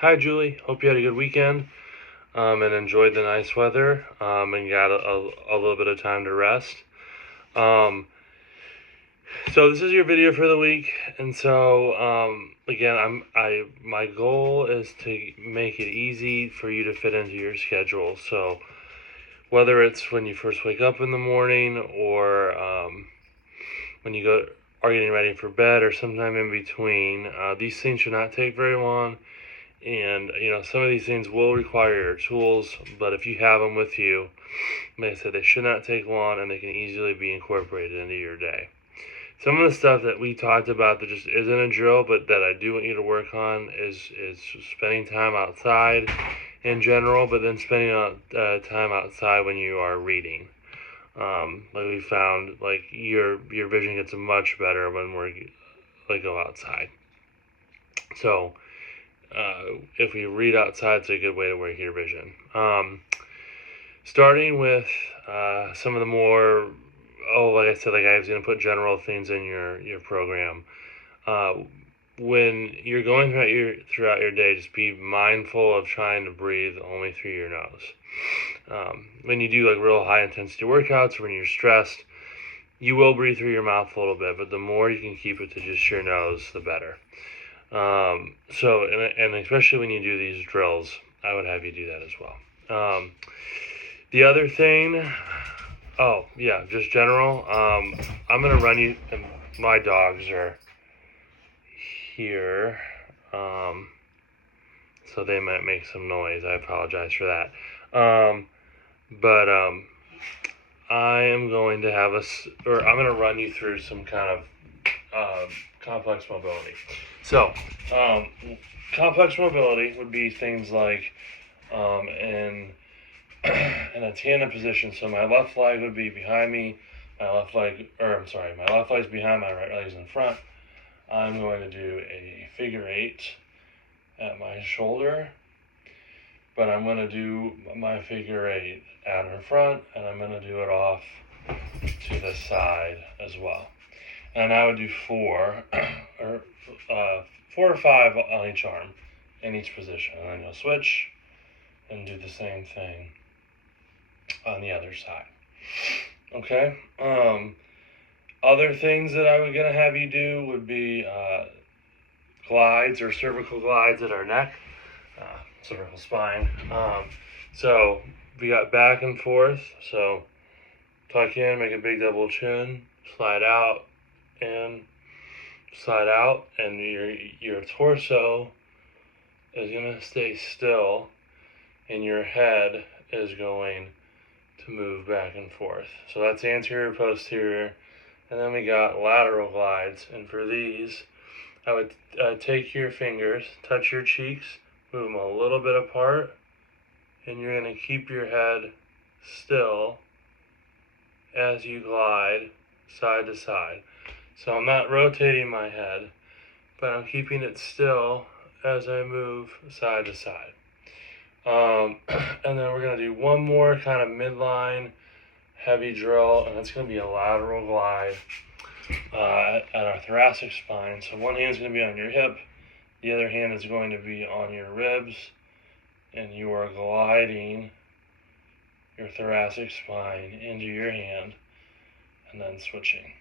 Hi, Julie. Hope you had a good weekend and enjoyed the nice weather and got a little bit of time to rest. Um, so this is your video for the week, and so again, my goal is to make it easy for you to fit into your schedule. So whether it's when you first wake up in the morning or when you are getting ready for bed or sometime in between, these things should not take very long. And some of these things will require your tools, but if you have them with you, like I said, they should not take long and they can easily be incorporated into your day. Some of the stuff that we talked about that just isn't a drill, but that I do want you to work on is spending time outside in general, but then spending time outside when you are reading. Like we found, like your vision gets much better when we go outside. So if we read outside, it's a good way to work your vision. Starting with some of the more, like I said, like I was going to put general things in your program. When you're going throughout your day, just be mindful of trying to breathe only through your nose. When you do like real high intensity workouts or when you're stressed, you will breathe through your mouth a little bit, but the more you can keep it to just your nose, the better. And especially when you do these drills, I would have you do that as well. The other thing, just general, I'm going to run you, and my dogs are here, so they might make some noise. I apologize for that. But I am going to I'm going to run you through some kind of complex mobility. So, complex mobility would be things like in a tandem position. So my left leg would be behind me, my left leg's behind, my right leg's in front. I'm going to do a figure eight at my shoulder, but I'm going to do my figure eight at her front, and I'm going to do it off to the side as well. And I would do four or five on each arm in each position. And then you'll switch and do the same thing on the other side. Okay? Other things that I was going to have you do would be glides or cervical glides at our neck, cervical spine. So we got back and forth. So tuck in, make a big double chin, slide out, and slide out, and your torso is going to stay still, and your head is going to move back and forth. So that's anterior, posterior, and then we got lateral glides. And for these, I would take your fingers, touch your cheeks, move them a little bit apart, and you're going to keep your head still as you glide side to side. So I'm not rotating my head, but I'm keeping it still as I move side to side. And then we're going to do one more kind of midline heavy drill, and it's going to be a lateral glide at our thoracic spine. So one hand is going to be on your hip, the other hand is going to be on your ribs, and you are gliding your thoracic spine into your hand, and then switching.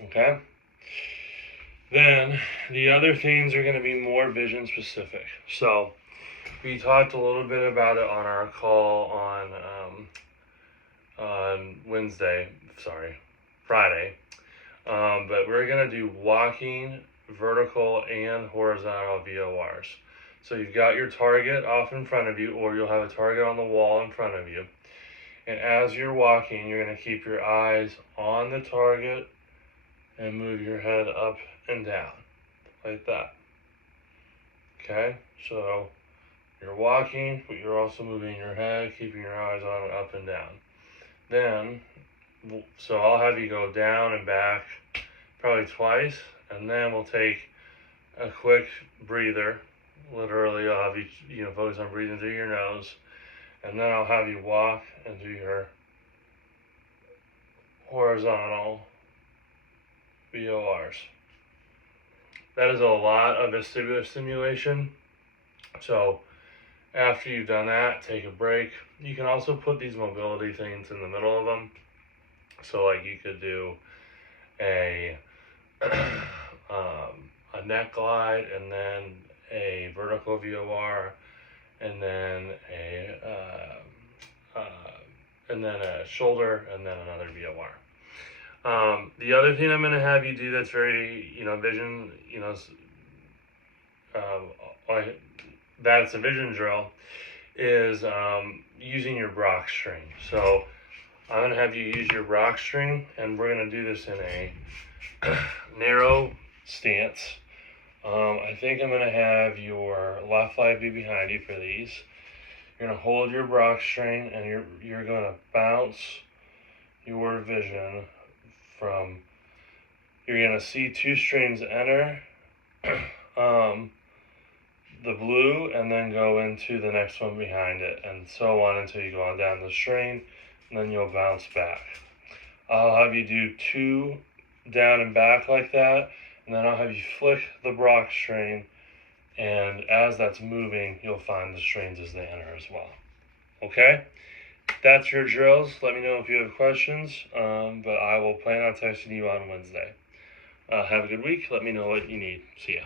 Okay? Then the other things are going to be more vision specific. So we talked a little bit about it on our call on Friday. But we're going to do walking, vertical, and horizontal VORs. So you've got your target off in front of you, or you'll have a target on the wall in front of you. And as you're walking, you're going to keep your eyes on the target and move your head up and down, like that. Okay, so you're walking, but you're also moving your head, keeping your eyes on it up and down. Then, so I'll have you go down and back probably twice, and then we'll take a quick breather. Literally, I'll have you focus on breathing through your nose, and then I'll have you walk and do your horizontal VORs. that is a lot of vestibular stimulation. So after you've done that, take a break. You can also put these mobility things in the middle of them. So like you could do a a neck glide, and then a vertical VOR, and then a shoulder, and then another VOR. The other thing I'm going to have you do that's very, vision, that's a vision drill, is using your Brock string. So I'm going to have you use your Brock string, and we're going to do this in a narrow stance. I think I'm going to have your left leg be behind you for these. You're going to hold your Brock string, and you're going to bounce your vision from, you're going to see two strings enter the blue and then go into the next one behind it, and so on until you go on down the string, and then you'll bounce back. I'll have you do two down and back like that, and then I'll have you flick the Brock string, and as that's moving, you'll find the strings as they enter as well. Okay? That's your drills. Let me know if you have questions, but I will plan on texting you on Wednesday. Have a good week. Let me know what you need. See ya.